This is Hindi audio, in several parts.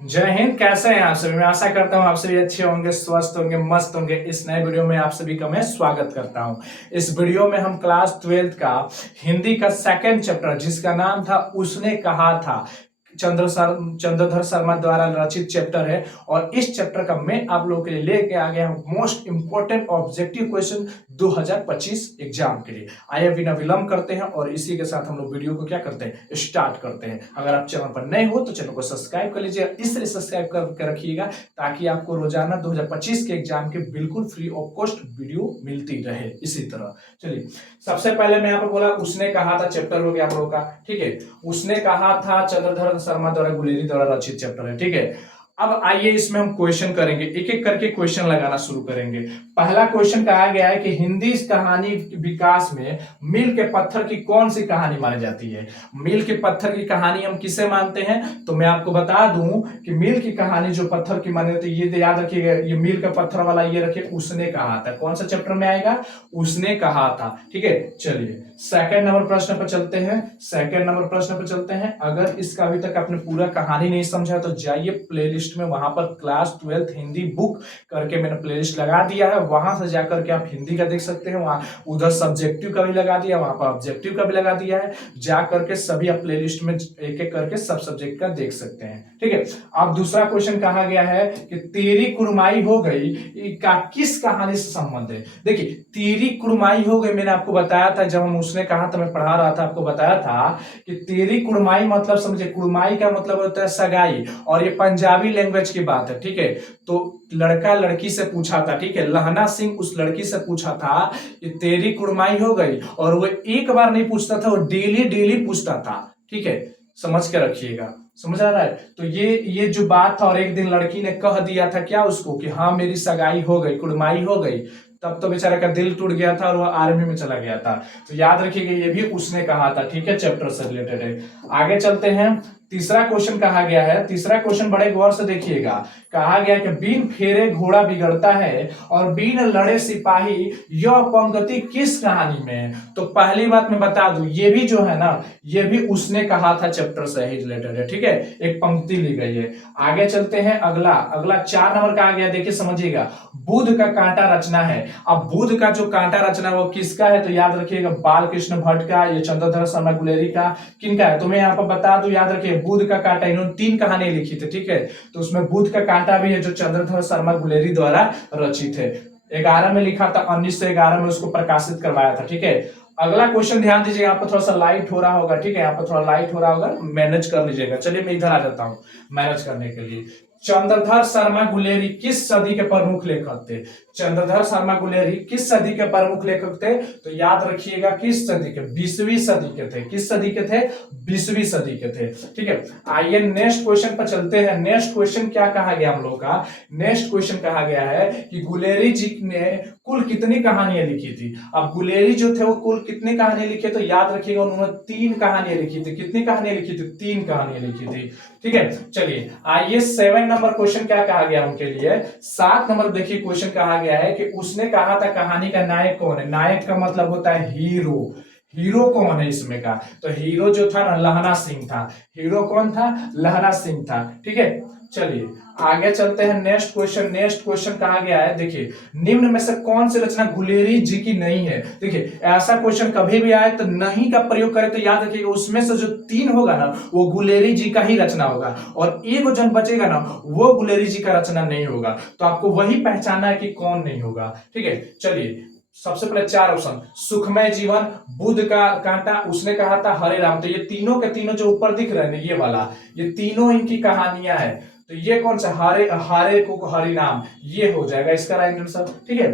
जय हिंद। कैसे हैं आप सभी? मैं आशा करता हूं आप सभी अच्छे होंगे, स्वस्थ होंगे, मस्त होंगे। इस नए वीडियो में आप सभी का मैं स्वागत करता हूं। इस वीडियो में हम क्लास 12th का हिंदी का सेकंड चैप्टर, जिसका नाम था उसने कहा था, चंद्रधर शर्मा द्वारा रचित चैप्टर है। और इस चैप्टर का मैं आप लोगों के लिए लेके आ गया हूं most important objective question 2025 exam के लिए। आइए बिना विलंब करते हैं और इसी के साथ हम लोग वीडियो को क्या करते हैं, स्टार्ट करते हैं। अगर आप चैनल पर नए हो तो चैनल को सब्सक्राइब कर लीजिए, इसलिए सब्सक्राइब करके रखिएगा ताकि आपको रोजाना 2025 के एग्जाम के बिल्कुल फ्री ऑफ कॉस्ट वीडियो मिलती रहे। इसी तरह चलिए, सबसे पहले मैं यहाँ पर बोला उसने कहा था, चैप्टर हो गया आप लोगों का, ठीक है। उसने कहा था चंद्रधर शर्मा द्वारा गुलेरी द्वारा रचित चैप्टर है, ठीक है। अब आइए इसमें हम क्वेश्चन करेंगे, एक एक करके क्वेश्चन लगाना शुरू करेंगे। पहला क्वेश्चन कहा गया है कि हिंदी कहानी विकास में मील के पत्थर की कौन सी कहानी मानी जाती है। मील के पत्थर की कहानी हम किसे मानते हैं, तो मैं आपको बता दूं कि मील की कहानी जो पत्थर की मानी जाती है, ये याद रखिएगा, ये मील का पत्थर वाला ये रखिए, उसने कहा था। कौन सा चैप्टर में आएगा, उसने कहा था, ठीक है। चलिए सेकंड नंबर प्रश्न पर चलते हैं। सेकंड नंबर प्रश्न पर चलते हैं। अगर इसका अभी तक आपने पूरा कहानी नहीं समझा तो जाइए प्लेलिस्ट में, वहां पर क्लास 12th हिंदी बुक करके मैंने प्लेलिस्ट लगा दिया है, वहां से जाकर के आप हिंदी का देख सकते हैं। वहां उधर सब्जेक्टिव का भी लगा दिया, वहां पर ऑब्जेक्टिव का भी लगा दिया है। जा करके सभी आप प्लेलिस्ट में एक एक करके सब सब्जेक्ट का देख सकते हैं, ठीक है। अब दूसरा क्वेश्चन कहा गया है कि तेरी कुड़माई हो गई का किस कहानी से संबंध है। देखिए तेरी कुड़माई हो गई, मैंने आपको बताया था जब हम उसने कहा था, मैं पढ़ा रहा था, आपको बताया था कि तेरी कुड़माई मतलब समझे, कुड़माई का मतलब होता है सगाई, और ये पंजाबी लैंग्वेज की बात है, ठीक है। तो लड़का लड़की से पूछा था, ठीक है, लहना सिंह उस लड़की से पूछा था कि तेरी कुड़माई हो गई, और वो एक बार नहीं पूछता था, वो डेली डेली पूछता था, ठीक है। समझ के रखिएगा, समझ आ रहा है। तो ये जो बात था, और एक दिन लड़की ने कह दिया था क्या उसको कि हाँ मेरी सगाई हो गई, कुड़माई हो गई, तब तो बेचारा का दिल टूट गया था और वो आर्मी में चला गया था। तो याद रखिएगा ये भी उसने कहा था, ठीक है, चैप्टर से रिलेटेड है। आगे चलते हैं। तीसरा क्वेश्चन कहा गया है, तीसरा क्वेश्चन बड़े गौर से देखिएगा। कहा गया कि बिन फेरे घोड़ा बिगड़ता है और बिन लड़े सिपाही, यह पंक्ति किस कहानी में है। तो पहली बात मैं बता दूं, ये भी जो है ना, ये भी उसने कहा था चैप्टर से ही रिलेटेड है, ठीक है। एक पंक्ति ली गई है। आगे चलते हैं। अगला अगला 4 नंबर का आ गया, देखिए समझिएगा। बुध का कांटा रचना है। अब बुध का जो कांटा रचना वो किसका है, तो याद रखिएगा बाल कृष्ण भट्ट का, ये चंद्रधर शर्मा गुलेरी का, किनका है, तो मैं यहाँ पर बता दूं, याद रखिए बुध का कांटा, इन्होंने 3 कहानी लिखी थी, ठीक है। तो उसमें बुध का कांटा भी है जो चंद्रधर शर्मा गुलेरी द्वारा रचित है। 11 में लिखा था, 1911 में उसको प्रकाशित करवाया था, ठीक है। अगला क्वेश्चन ध्यान दीजिए, यहाँ पर थोड़ा सा लाइट हो रहा होगा, ठीक है, यहाँ पर थोड़ा लाइट हो रहा होगा, मैनेज कर लीजिएगा। चलिए मैं इधर आ जाता हूँ मैनेज करने के लिए। चंद्रधर शर्मा गुलेरी किस सदी के प्रमुख लेखक थे। चंद्रधर शर्मा गुलेरी किस सदी के प्रमुख लेखक थे, तो याद रखिएगा किस सदी के, 20वीं सदी के थे। किस सदी के थे, 20वीं सदी के थे, ठीक है। आइए नेक्स्ट क्वेश्चन पर चलते हैं। नेक्स्ट क्वेश्चन क्या कहा गया हम लोगों का, नेक्स्ट क्वेश्चन कहा गया है कि गुलेरी जी ने कुल कितनी कहानियां लिखी थी। अब गुलेरी जो थे वो कुल कितनी कहानियां लिखी, तो याद रखिएगा उन्होंने 3 कहानियां लिखी थी। कितनी कहानियां लिखी थी, 3 कहानियां लिखी थी, ठीक है। चलिए आइए 7 नंबर क्वेश्चन क्या कहा गया उनके लिए। 7 नंबर देखिए क्वेश्चन कहा गया है कि उसने कहा था कहानी का नायक कौन है। नायक का मतलब होता है हीरो। हीरो कौन है इसमें का, तो हीरो जो था ना लहना सिंह था। हीरो कौन था, लहना सिंह था, ठीक है। चलिए आगे चलते हैं। नेक्स्ट क्वेश्चन, नेक्स्ट क्वेश्चन कहा गया है, देखिए निम्न में से कौन सी रचना गुलेरी जी की नहीं है। देखिए ऐसा क्वेश्चन कभी भी आए तो नहीं का प्रयोग करें तो याद रखिएगा उसमें से जो 3 होगा ना वो गुलेरी जी का ही रचना होगा, और एक जन बचेगा ना वो गुलेरी जी का रचना नहीं होगा। तो आपको वही पहचानना है कि कौन नहीं होगा, ठीक है। चलिए सबसे पहले 4 ऑप्शन, सुखमय जीवन, बुध का कांटा, उसने कहा था हरे राम। तो ये तीनों के तीनों जो ऊपर दिख रहे हैं ये वाला, ये तीनों इनकी कहानियां हैं। तो ये कौन सा, हरे हरे को हरि नाम, ये हो जाएगा इसका राइट आंसर, ठीक है।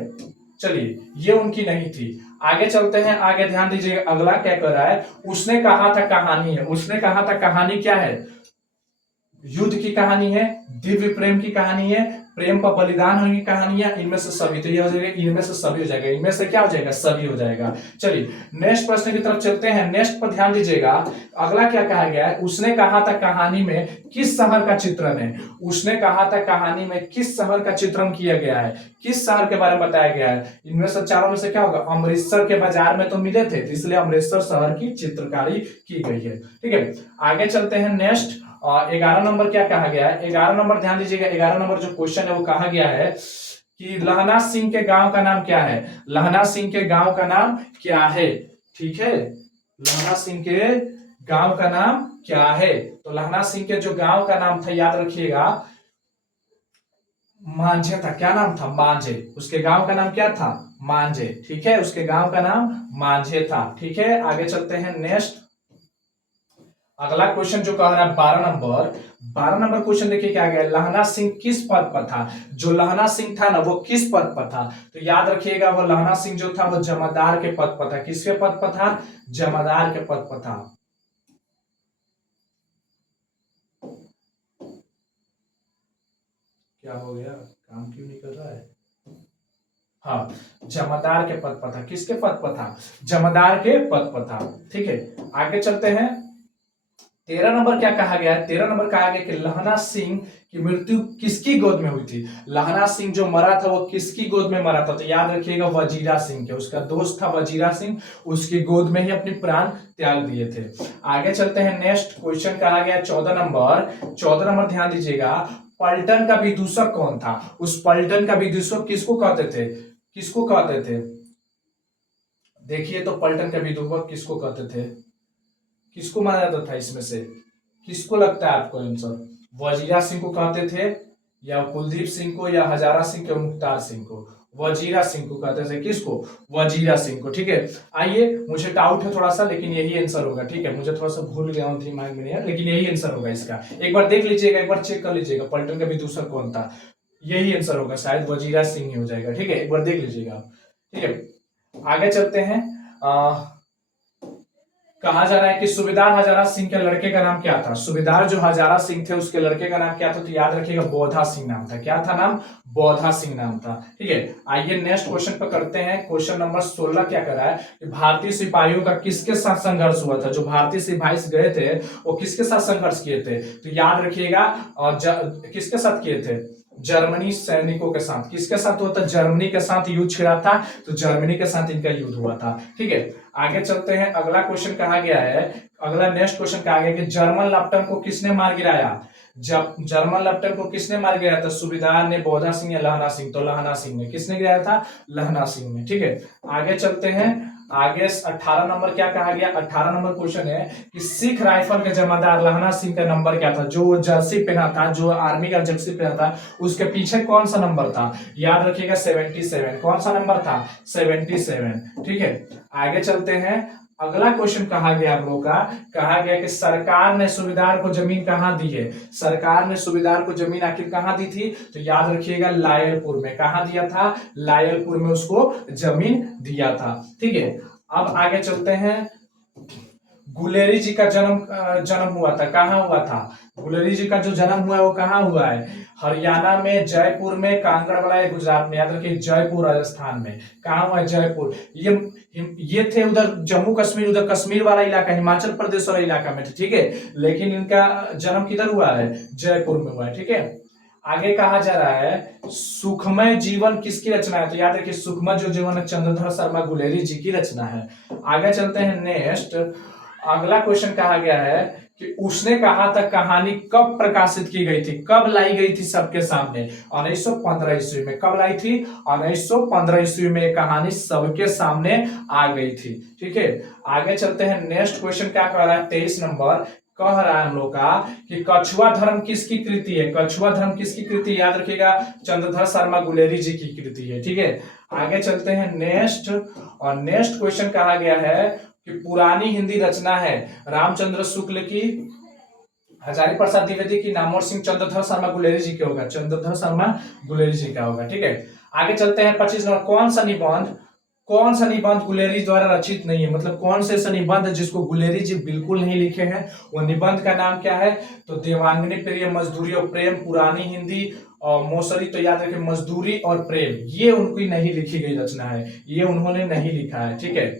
चलिए ये उनकी नहीं थी। आगे चलते हैं। आगे ध्यान दीजिएगा अगला क्या कर रहा है, उसने कहा था कहानी है। उसने कहा था कहानी क्या है, युद्ध की कहानी है, दिव्य प्रेम की कहानी है, प्रेम पर बलिदान होने की कहानियां, इनमें से सभी। तो ये हो जाएगा इनमें से सभी हो जाएगा, इनमें से क्या हो जाएगा, सभी हो जाएगा। चलिए नेक्स्ट प्रश्न की तरफ चलते हैं। नेक्स्ट पर ध्यान दीजिएगा। अगला क्या कहा गया है, उसने कहा था कहानी में किस शहर का चित्रण है। उसने कहा था कहानी में किस शहर का चित्रण किया गया है, किस शहर के बारे में बताया गया है। इनमें से चारों में से क्या होगा, अमृतसर के बाजार में तो मिले थे, इसलिए अमृतसर शहर की चित्रकारी की गई है, ठीक है। आगे चलते हैं। नेक्स्ट और 11 नंबर क्या कहा गया है, 11 नंबर ध्यान दीजिएगा, 11 नंबर जो क्वेश्चन है वो कहा गया है कि लहना सिंह के गांव का नाम क्या है, लहना सिंह के गांव का नाम क्या है। ठीक है, लहना सिंह के गांव का नाम क्या है। तो लहना सिंह के जो गांव का नाम था याद रखिएगा मांझे था। क्या नाम था, मांझे। उसके गांव का नाम क्या था, मांझे। ठीक है, उसके गांव का नाम मांझे था। ठीक है, आगे चलते हैं नेक्स्ट। अगला क्वेश्चन जो कह रहा है 12 नंबर, 12 नंबर क्वेश्चन देखिए क्या गया, लहना सिंह किस पद पर था। जो लहना सिंह था ना वो किस पद पर था, तो याद रखिएगा वो लहना सिंह जो था वो जमादार के पद पर था। किसके पद पर था, जमादार के पद पर था। क्या हो गया, काम क्यों नहीं कर रहा है। हाँ, जमादार के पद पर था। किसके पद पर था, जमादार के पद पर था। ठीक है, आगे चलते हैं। 13 नंबर क्या कहा गया है, 13 नंबर कहा गया कि लहना सिंह की मृत्यु किसकी गोद में हुई थी। लहना सिंह जो मरा था वो किसकी गोद में मरा था, तो याद रखिएगा वजीरा सिंह के। उसका दोस्त था वजीरा सिंह, उसकी गोद में ही अपने प्राण त्याग दिए थे। आगे चलते हैं नेक्स्ट क्वेश्चन कहा गया 14 नंबर, 14 नंबर ध्यान दीजिएगा, पलटन का विदूषक कौन था। उस पलटन का विदूषक किसको कहते थे, किसको कहते थे, देखिए तो पलटन का विदूषक किसको कहते थे, किसको माना जाता था इसमें से, किसको लगता है आपको आंसर, वजीरा सिंह को कहते थे या कुलदीप सिंह को या हजारा सिंह को, मुख्तार सिंह को, वजीरा सिंह को कहते थे। किसको, वजीरा सिंह को। ठीक है, आइए मुझे डाउट है थोड़ा सा लेकिन यही आंसर होगा। ठीक है, मुझे थोड़ा सा भूल गया हूं, दिमाग में नहीं है, लेकिन यही आंसर होगा इसका। एक बार देख लीजिएगा, एक बार चेक कर लीजिएगा पलटन का विदूषक कौन था, यही आंसर होगा, शायद वजीरा सिंह ही हो जाएगा। ठीक है, एक बार देख लीजिएगा। ठीक है, आगे चलते हैं। कहा जा रहा है कि सूबेदार हजारा सिंह के लड़के का नाम क्या था। सूबेदार जो हजारा सिंह थे उसके लड़के का नाम क्या था, तो याद रखिएगा बोधा सिंह नाम था। क्या था नाम, बोधा सिंह नाम था। ठीक है, आइए नेक्स्ट क्वेश्चन पर करते हैं। क्वेश्चन नंबर 16 क्या कर रहा है कि भारतीय सिपाहियों का किसके साथ संघर्ष हुआ था। जो भारतीय सिपाही गए थे वो किसके साथ संघर्ष किए थे, तो याद रखिएगा किसके साथ किए थे, जर्मनी सैनिकों के साथ। किसके साथ हुआ था, जर्मनी के साथ युद्ध छिड़ा था, तो जर्मनी के साथ इनका युद्ध हुआ था। ठीक है, आगे चलते हैं। अगला क्वेश्चन कहा गया है, अगला नेक्स्ट क्वेश्चन कहा गया कि जर्मन लेफ्टिनेंट को किसने मार गिराया। जब जर्मन लेफ्टिनेंट को किसने मार गिराया था, सूबेदार ने, बोधा सिंह या लहना सिंह, तो लहना सिंह ने। किसने गिराया था, लहना सिंह ने। ठीक है, आगे चलते हैं। आगे 18 नंबर क्या कहा गया, 18 नंबर क्वेश्चन है कि सिख राइफल के जमादार लहना सिंह का नंबर क्या था। जो जर्सी पहना था, जो आर्मी का जर्सी पहना था, उसके पीछे कौन सा नंबर था, याद रखिएगा 77। कौन सा नंबर था, 77। ठीक है, आगे चलते हैं। अगला क्वेश्चन कहा गया हम लोग का, कहा गया कि सरकार ने सूबेदार को जमीन कहां दी है। सरकार ने सूबेदार को जमीन आखिर कहां दी थी, तो याद रखिएगा लायलपुर में। कहां दिया था, लायलपुर में उसको जमीन दिया था। ठीक है, अब आगे चलते हैं। गुलेरी जी का जन्म हुआ था, कहाँ हुआ था, गुलेरी जी का जो जन्म हुआ है वो कहाँ हुआ है, हरियाणा में, जयपुर में, कांगड़वाला या गुजरात में। याद रखिए जयपुर राजस्थान में। कहाँ हुआ है, जयपुर। ये थे उधर जम्मू कश्मीर, उधर कश्मीर वाला इलाका, हिमाचल प्रदेश वाला इलाका में थे। ठीक है, लेकिन इनका जन्म किधर हुआ है, जयपुर में हुआ है। ठीक है, आगे कहा जा रहा है सुखमय जीवन किसकी रचना है, तो याद रखिए सुखमय जो जीवन है चंद्रधर शर्मा गुलेरी जी की रचना है। आगे चलते हैं नेक्स्ट। अगला क्वेश्चन कहा गया है कि उसने कहा था कहानी कब प्रकाशित की गई थी, कब लाई गई थी सबके सामने, 1915 ईस्वी में। कब लाई थी, 1915 ईस्वी में कहानी सबके सामने आ गई थी। ठीक है, आगे चलते हैं। नेक्स्ट क्वेश्चन क्या कह रहा है, 23 नंबर कह रहा है हम लोग का कि कछुआ धर्म किसकी कृति है। कछुआ धर्म किसकी कृति, याद रखिएगा चंद्रधर शर्मा गुलेरी जी की कृति है। ठीक है, आगे चलते हैं नेक्स्ट। और नेक्स्ट क्वेश्चन कहा गया है कि पुरानी हिंदी रचना है रामचंद्र शुक्ल की, हजारी प्रसाद द्विवेदी की, नामवर सिंह, चंद्रधर शर्मा गुलेरी जी के होगा, चंद्रधर शर्मा गुलेरी जी का होगा। ठीक है, आगे चलते हैं। 25 नंबर, कौन सा निबंध गुलेरी द्वारा रचित नहीं है, मतलब कौन से ऐसा निबंध जिसको गुलेरी जी बिल्कुल नहीं लिखे हैं, वो निबंध का नाम क्या है, तो देवांगनी प्रिय, मजदूरी और प्रेम, पुरानी हिंदी और मोसरी। तो याद रखें मजदूरी और प्रेम, ये उनकी नहीं लिखी गई रचना है, ये उन्होंने नहीं लिखा है। ठीक है,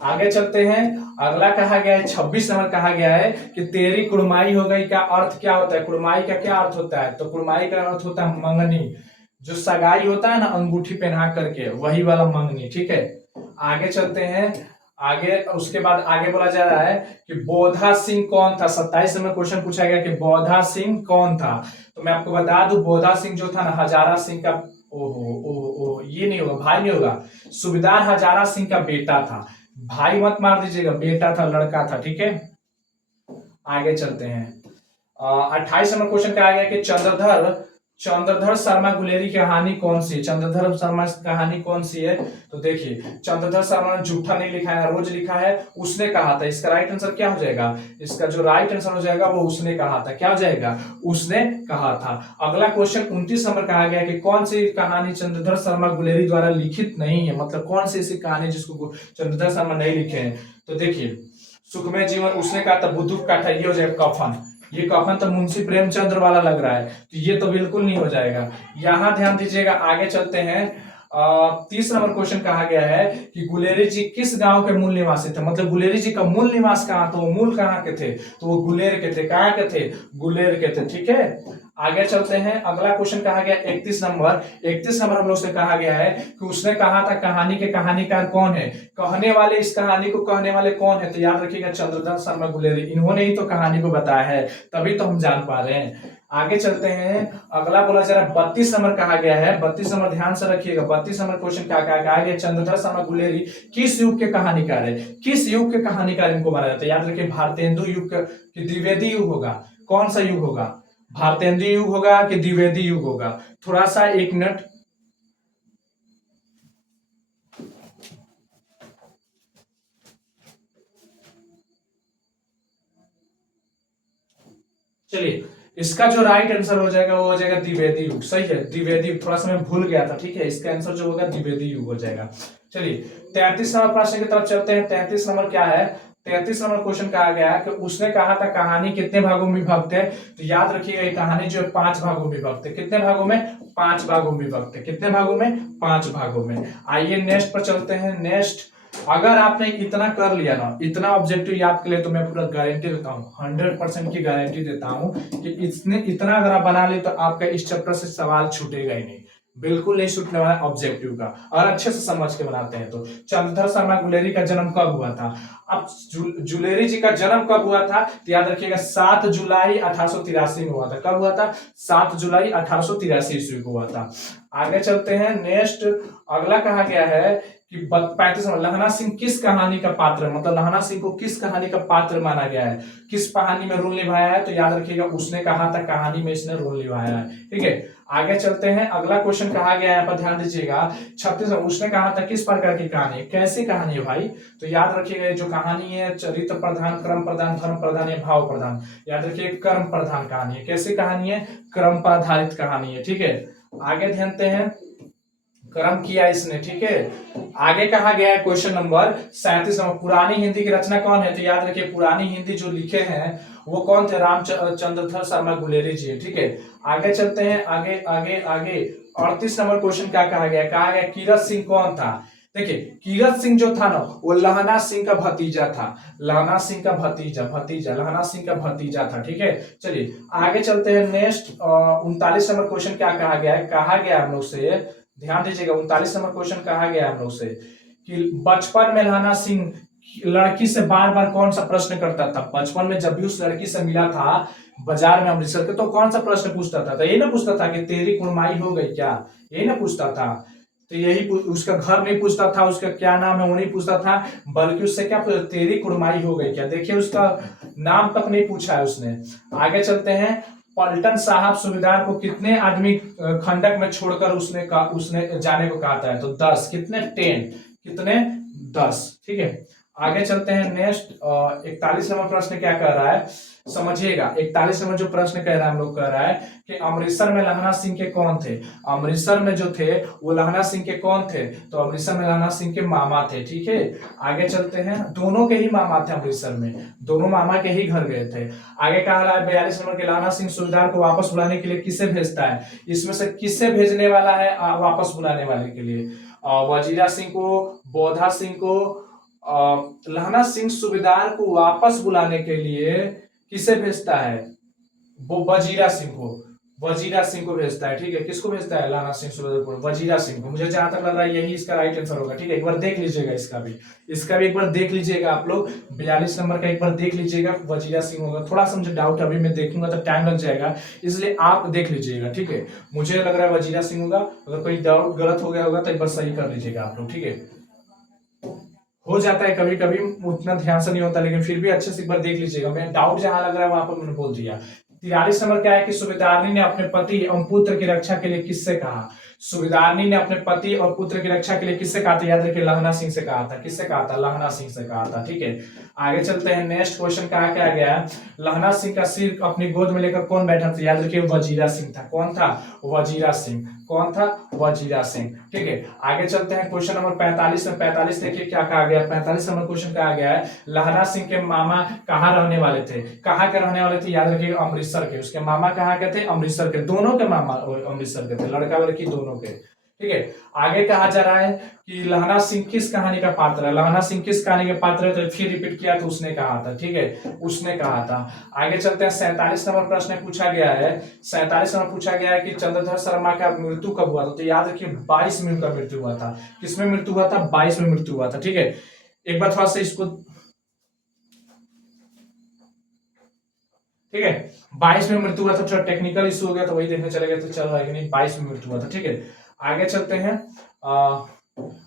आगे चलते हैं। अगला कहा गया है 26 नंबर कहा गया है कि तेरी कुड़माई हो गई का अर्थ क्या होता है। कुड़माई का क्या अर्थ होता है, तो कुड़माई का अर्थ होता है मंगनी, जो सगाई होता है ना अंगूठी पहना करके, वही वाला मंगनी। ठीक है, आगे चलते हैं। आगे उसके बाद आगे बोला जा रहा है कि बोधा सिंह कौन था। 27 नंबर क्वेश्चन पूछा गया कि बोधा सिंह कौन था। तो मैं आपको बता दूं, बोधा सिंह जो था ना, हजारा सिंह का, ओहो ओहो, ये नहीं होगा भाई, नहीं होगा, सूबेदार हजारा सिंह का बेटा था। भाई मत मार दीजिएगा, बेटा था, लड़का था, ठीक है। आगे चलते हैं। 28 नंबर क्वेश्चन क्या आ गया कि चंद्रधर शर्मा गुलेरी की कहानी कौन सी है। चंद्रधर शर्मा की कहानी कौन सी है? तो देखिए, चंद्रधर शर्मा ने झूठा नहीं लिखा है, रोज लिखा है, उसने कहा था। इसका राइट आंसर क्या हो जाएगा? इसका जो राइट आंसर हो जाएगा वो उसने कहा था। क्या हो जाएगा? उसने कहा था। अगला क्वेश्चन 29 नंबर कहा गया कि कौन सी कहानी चंद्रधर शर्मा गुलेरी द्वारा लिखित नहीं है, मतलब कौन सी ऐसी कहानी जिसको चंद्रधर शर्मा नहीं लिखे हैं। तो देखिए, सुखमय जीवन उसने कहा था, बुद्धू काठा, ये हो जाएगा कफन। ये कफन तो मुंशी प्रेमचंद्र वाला लग रहा है, तो ये तो बिल्कुल नहीं हो जाएगा। यहां ध्यान दीजिएगा। आगे चलते हैं। 30 नंबर क्वेश्चन कहा गया है कि गुलेरी जी किस गांव के मूल निवासी थे, मतलब गुलेरी जी का मूल निवास कहाँ था, वो मूल कहाँ के थे? तो वो गुलेर के थे। कहाँ के थे? गुलेर के थे, ठीक है। आगे चलते हैं। अगला क्वेश्चन कहा गया 31 नंबर हम लोग से कहा गया है कि उसने कहा था कहानी के कहानीकार कौन है। कहने वाले, इस कहानी को कहने वाले कौन है? तो याद रखिएगा, चंद्रधर शर्मा गुलेरी, इन्होंने ही तो कहानी को बताया है, तभी तो हम जान पा रहे हैं। आगे चलते हैं। अगला बोला जा रहा है 32 नंबर कहा गया है। 32 नंबर ध्यान से रखिएगा। 32 नंबर क्वेश्चन क्या कहा गया? चंद्रधर शर्मा गुलेरी किस युग के कहानीकार है? किस युग के कहानीकार इनको माना जाता है? याद रखिए, भारतेंदु युग कि द्विवेदी युग होगा। कौन सा युग होगा? भारतेंदु युग होगा कि द्विवेदी युग होगा? थोड़ा सा एक मिनट। चलिए, इसका जो राइट आंसर हो जाएगा वो हो जाएगा द्विवेदी युग। सही है, द्विवेदी युग। थोड़ा सा मैं भूल गया था, ठीक है। इसका आंसर जो होगा द्विवेदी युग हो जाएगा। चलिए, 33 नंबर प्रश्न की तरफ चलते हैं। 33 नंबर क्या है? 33 नंबर क्वेश्चन कहा गया है कि उसने कहा था कहानी कितने भागों में विभक्त है। तो याद रखिएगा, ये कहानी जो है 5 भागों में विभक्त है। कितने भागों में? 5 भागों में विभक्त है। कितने भागों में? 5 भागों में। आइए नेक्स्ट पर चलते हैं। नेक्स्ट, अगर आपने इतना कर लिया ना, इतना ऑब्जेक्टिव याद कर लिया, तो मैं पूरा गारंटी देता हूँ, 100% की गारंटी देता हूँ कि इतना अगर आप बना ले तो आपका इस चैप्टर से सवाल छूटेगा ही नहीं, बिल्कुल नहीं छूटने वाला ऑब्जेक्टिव का। और अच्छे से समझ के बनाते हैं तो। चंद्रधर शर्मा गुलेरी का जन्म कब हुआ था? अब जुलेरी जी का जन्म कब हुआ था? तो याद रखिएगा, 7 जुलाई 1883 में हुआ था। कब हुआ था? 7 जुलाई 1883 ईस्वी को हुआ था। आगे चलते हैं। नेक्स्ट, अगला कहा गया है कि 35 में लहना सिंह किस कहानी का पात्र है, मतलब लहना सिंह को किस कहानी का पात्र माना गया है, किस कहानी में रोल निभाया है? तो याद रखिएगा, उसने कहा था कहानी में इसने रोल निभाया है, ठीक है। आगे चलते हैं। अगला क्वेश्चन कहा गया है, यहाँ पर ध्यान दीजिएगा। 36 में उसने कहा था किस प्रकार की कहानी है, कैसी कहानी है भाई? तो याद रखिएगा, जो कहानी है चरित्र प्रधान, क्रम प्रधान, धर्म प्रधान या भाव प्रधान। याद रखिए, क्रम प्रधान कहानी है। कैसी कहानी है? क्रम पर आधारित कहानी है, ठीक है। आगे ध्यानते हैं। कर्म किया इसने, ठीक है। आगे कहा गया है क्वेश्चन नंबर 37 नंबर, पुरानी हिंदी की रचना कौन है? तो याद रखिए, पुरानी हिंदी जो लिखे हैं वो कौन थे? चंद्रधर शर्मा गुलेरी जी, ठीक है। आगे चलते हैं। आगे आगे आगे 38 नंबर क्वेश्चन क्या कहा गया? कहा गया कीरत सिंह कौन था? देखिए, कीरत सिंह जो था ना, वो लहना सिंह का भतीजा था। लहना सिंह का भतीजा लहना सिंह का भतीजा था, ठीक है। चलिए आगे चलते हैं। नेक्स्ट 39 नंबर क्वेश्चन क्या कहा गया है? कहा गया हम लोग से, ध्यान दीजिएगा, 39 नंबर क्वेश्चन कहा गया हम लोग से कि बचपन में लहना सिंह लड़की से बार बार कौन सा प्रश्न करता था? बचपन में जब भी उस लड़की से मिला था बाजार में अमृतसर के, तो कौन सा प्रश्न पूछता था? तो यही ना पूछता था कि तेरी कुड़माई हो गई क्या? यही ना पूछता था। तो यही उसका घर नहीं पूछता था, उसका क्या नाम है वो नहीं पूछता था, बल्कि उससे क्या पूछता? तेरी कुड़माई हो गई क्या? देखिए, उसका नाम तक नहीं पूछा है उसने। आगे चलते हैं। पलटन साहब सूबेदार को कितने आदमी खंडक में छोड़कर उसने जाने को कहा था? तो 10। कितने? 10। कितने? 10, ठीक है। आगे चलते हैं। नेक्स्ट 41 नंबर प्रश्न क्या कह रहा है, समझिएगा। 41 नंबर जो प्रश्न कह रहा है हम लोग, कह रहा है कि अमृतसर में लहना सिंह के कौन थे? अमृतसर में जो थे वो लहना सिंह के कौन थे? तो अमृतसर में लहना सिंह के मामा थे, ठीक है। आगे चलते हैं। दोनों के ही मामा थे अमृतसर में, दोनों मामा के ही घर गए थे। आगे कहा रहा है 42 नंबर के, लहना सिंह सूबेदार को वापस बुलाने के लिए किसे भेजता है? इसमें से किसे भेजने वाला है वापस बुलाने वाले के लिए? वजीरा सिंह को, बोधा सिंह को, लहना सिंह सूबेदार को वापस बुलाने के लिए किसे भेजता है? वो वजीरा सिंह को। वजीरा सिंह को भेजता है, ठीक है। किसको भेजता है? लाना सिंह सूरजपुर, वजीरा सिंह को। मुझे जहां तक लग रहा है यही इसका राइट आंसर होगा, ठीक है। एक बार देख लीजिएगा, इसका भी एक बार देख लीजिएगा आप लोग। 42 नंबर का एक बार देख लीजिएगा, वजीरा सिंह होगा। थोड़ा सा मुझे डाउट, अभी मैं देखूंगा तो टाइम लग जाएगा, इसलिए आप देख लीजिएगा, ठीक है। मुझे लग रहा है वजीरा सिंह होगा। अगर कोई डाउट गलत हो गया होगा तो एक बार सही कर लीजिएगा आप लोग, ठीक है। हो जाता है कभी कभी, उतना ध्यान से नहीं होता, लेकिन फिर भी अच्छे से एक बार देख लीजिएगा। मैं डाउट जहां लग रहा है वहां पर मैंने बोल दिया। 43 नंबर क्या है कि सुबेदारनी ने अपने पति एवं पुत्र की रक्षा के लिए किससे कहा? सुबेदारनी ने अपने पति और पुत्र की रक्षा के लिए किससे कहा था? याद रखिए, लहना सिंह से कहा था। किससे कहा था? लहना सिंह से कहा था, ठीक है। आगे चलते हैं, नेक्स्ट क्वेश्चन कहा क्या गया है? लहना सिंह का सिर अपनी गोद में लेकर कौन बैठा था? याद रखिए, वजीरा सिंह था। कौन था? वजीरा सिंह। कौन था? वजीरा सिंह, ठीक है। आगे चलते हैं क्वेश्चन नंबर 45 में। 45 देखिए क्या कहा गया। 45 नंबर क्वेश्चन कहा गया है, लहना सिंह के मामा कहाँ रहने वाले थे? कहाँ के रहने वाले थे? याद रखिए, अमृतसर के। उसके मामा कहाँ के थे? अमृतसर के। दोनों के मामा अमृतसर के थे, लड़का लड़की दोनों के, ठीक है। आगे कहा जा रहा है कि लहना सिंह किस कहानी का पात्र है? लहना सिंह किस कहानी के पात्र है? तो फिर रिपीट किया तो उसने कहा था, ठीक है, उसने कहा था। आगे चलते हैं, 47 नंबर प्रश्न पूछा गया है। 47 नंबर पूछा गया है कि चंद्रधर शर्मा का मृत्यु कब हुआ था? तो याद रखिए, 22 में उनका मृत्यु हुआ था। किसमें मृत्यु हुआ था? 22 में मृत्यु हुआ था, ठीक है। एक बार थोड़ा सा इसको, ठीक है, 22 में मृत्यु हुआ था। थोड़ा टेक्निकल इशू हो गया तो वही देखने चले गए थे, चलो नहीं, 22 में मृत्यु हुआ था, ठीक है। आगे चलते हैं,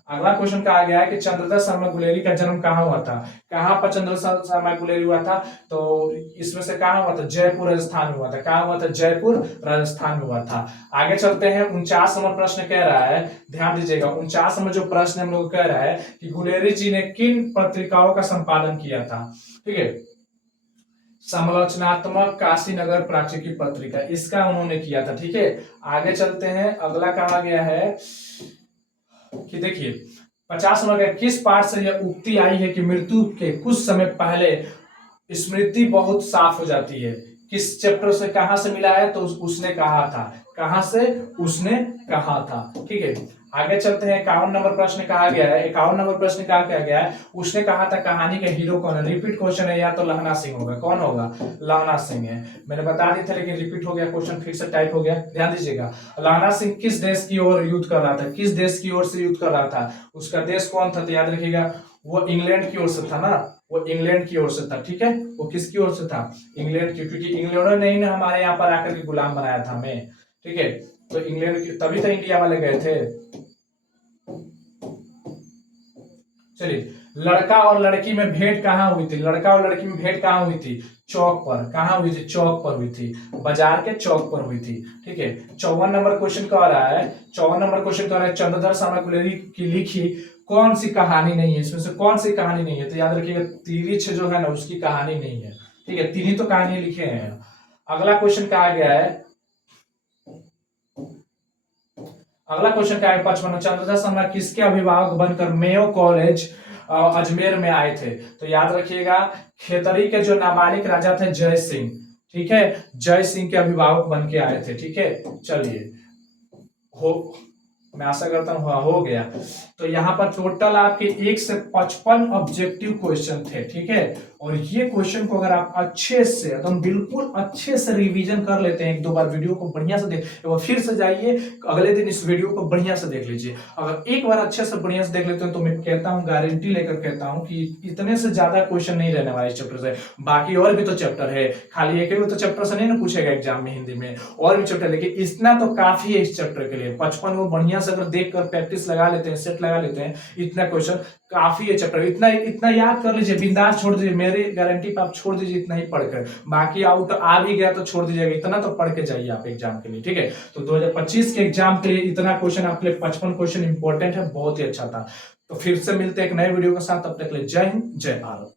अगला क्वेश्चन कहा गया है कि चंद्रधर शर्मा गुलेरी का जन्म कहाँ हुआ था? कहाँ पर चंद्रधर शर्मा गुलेरी हुआ था? तो इसमें से कहाँ हुआ था? जयपुर राजस्थान में हुआ था। कहाँ हुआ था? जयपुर राजस्थान में हुआ था। आगे चलते हैं, 49 नंबर प्रश्न कह रहा है, ध्यान दीजिएगा, 49 नंबर जो प्रश्न हम लोग कह रहा है कि गुलेरी जी ने किन पत्रिकाओं का संपादन किया था? ठीक है, समालोचनात्मक काशीनगर प्राची की पत्रिका, इसका उन्होंने किया था, ठीक है। आगे चलते हैं, अगला कहा गया है कि देखिए 50 नंबर का, किस पाठ से यह उक्ति आई है कि मृत्यु के कुछ समय पहले स्मृति बहुत साफ हो जाती है? किस चैप्टर से, कहां से मिला है? तो उसने कहा था। कहां से? उसने कहा था, ठीक है। आगे चलते हैं, 51 नंबर प्रश्न कहा गया है। 51 नंबर प्रश्न कहा क्या गया है? उसने कहा था कहानी का हीरो कौन है? रिपीट क्वेश्चन है, या तो लहना सिंह होगा। कौन होगा? लहना सिंह है। मैंने बता दिया था लेकिन रिपीट हो गया क्वेश्चन, फिर से टाइप हो गया, ध्यान दीजिएगा। लहना सिंह किस देश की ओर युद्ध कर रहा था? किस देश की ओर से युद्ध कर रहा था? उसका देश कौन था? तो याद रखिएगा, वो इंग्लैंड की ओर से था ना, वो इंग्लैंड की ओर से था, ठीक है। वो किसकी ओर से था? इंग्लैंड की, क्योंकि इंग्लैंड ने ही ना हमारे यहाँ पर आकर के गुलाम बनाया था हमें, ठीक है। तो इंग्लैंड की, तभी तो इंडिया वाले गए थे। चलिए, लड़का और लड़की में भेंट कहाँ हुई थी? लड़का और लड़की में भेंट कहाँ हुई थी? चौक पर। कहाँ हुई थी? चौक पर हुई थी, बाजार के चौक पर हुई थी, ठीक है। 54 नंबर क्वेश्चन कह रहा है, 54 नंबर क्वेश्चन कह रहा है, चंद्रधर शर्मा गुलेरी की लिखी कौन सी कहानी नहीं है? इसमें से कौन सी कहानी नहीं है? तो याद रखिएगा, तिरिछ जो है ना, उसकी कहानी नहीं है, ठीक है। 3 ही तो कहानी लिखे हैं। अगला क्वेश्चन कहा गया है, अगला क्वेश्चन क्या है? 55, चंद्रधर शर्मा किसके अभिभावक बनकर मेयो कॉलेज अजमेर में आए थे? तो याद रखिएगा, खेतरी के जो नाबालिग राजा थे जय सिंह, ठीक है, जय सिंह के अभिभावक बन के आए थे, ठीक है। चलिए, हो, मैं आशा करता हूं हो गया। तो यहाँ पर टोटल आपके 1 से 55 ऑब्जेक्टिव क्वेश्चन थे, ठीक है। और ये क्वेश्चन को अगर आप अच्छे से, एकदम बिल्कुल अच्छे से रिवीजन कर लेते हैं, 1-2 बार वीडियो को बढ़िया से देख, और फिर से जाइए अगले दिन इस वीडियो को बढ़िया से देख लीजिए। अगर एक बार अच्छे से बढ़िया से देख लेते हैं तो मैं कहता हूँ, गारंटी लेकर कहता हूँ कि इतने से ज्यादा क्वेश्चन नहीं रहने वाले इस चैप्टर से। बाकी और भी तो चैप्टर है, खाली एक ही तो चैप्टर से नहीं ना पूछेगा एग्जाम में हिंदी में, और भी चैप्टर, लेकिन इतना तो काफी है इस चैप्टर के लिए। 55 को बढ़िया से अगर देख कर प्रैक्टिस लगा लेते हैं, सेट लगा लेते हैं, इतना क्वेश्चन काफी है चैप्टर। इतना याद कर लीजिए, बिंदास छोड़ दीजिए, मेरी गारंटी पे आप छोड़ दीजिए इतना ही पढ़कर। बाकी आउट आ भी गया तो छोड़ दीजिएगा, इतना तो पढ़ के जाइए आप एग्जाम के लिए, ठीक है। तो 2025 के एग्जाम के लिए इतना क्वेश्चन आपके लिए 55 क्वेश्चन इंपॉर्टेंट है, बहुत ही अच्छा था। तो फिर से मिलते हैं एक नए वीडियो के साथ, तब तक के लिए जय हिंद, जय भारत।